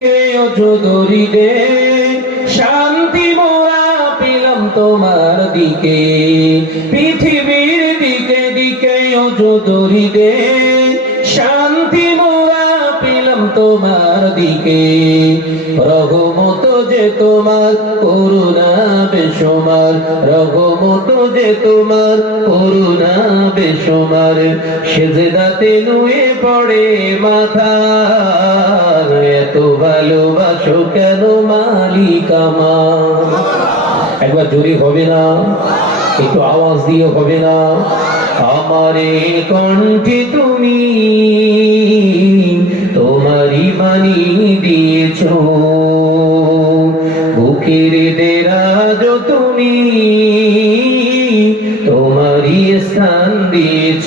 চৌধুরী দে শান্তি মোরা পেলাম তোমার দিকে, পৃথিবীর দিকে দিকে ও চৌধুরী দে শান্তি মোরা পেলাম তোমার দিকে, রঘুমত যে তোমার করুণা বেসমার রঘুমত যে তোমার করুণা বেসমার সেজদাতে নুয়ে পড়ে মাথা এত ভালোবাসো কেন মালিক আমার? একবার জোরে হবে না, একটু আওয়াজ দিয়ে হবে না। আমারে কণ্ঠে তুমি তোমারই বাণী দিয়েছ। বুকের দেরাজ তুমি তোমারই স্থান দিয়েছ।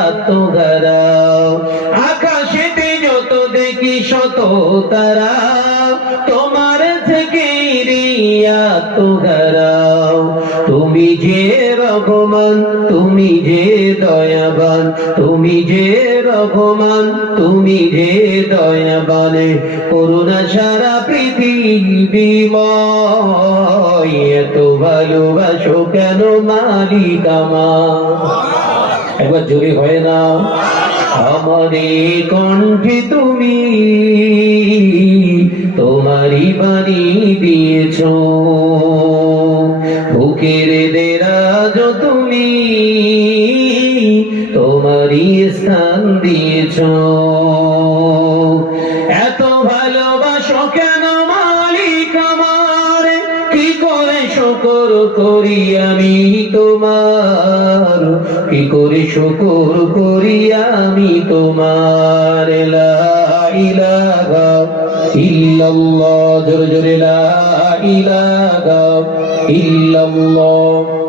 আত্মধারা আকাশেতে যত দেখি শত তারা তোমার থেকে আত্মধারা তুমি যে রঘমান, তুমি যে দয়াবান, তুমি যে রঘমান, তুমি যে দয়াবান। করুণা সারা পৃথিবীময় এত ভালোবাসো কেন মালিক আমার একবার জোরে হয় না আমারে কণ্ঠে তুমি তোমারই বাণী দিয়েছ। বুকের দেরাজ তুমি তোমারই স্থান দিয়েছ। এত ভালোবাসো কেন মালিক আমার? কি করে শকর করি আমি তোমার? কি করে শকর করি আমি তোমার? ইল্লাল্লাহ জোরে জোরে লা ইলাহা ইল্লাল্লাহ।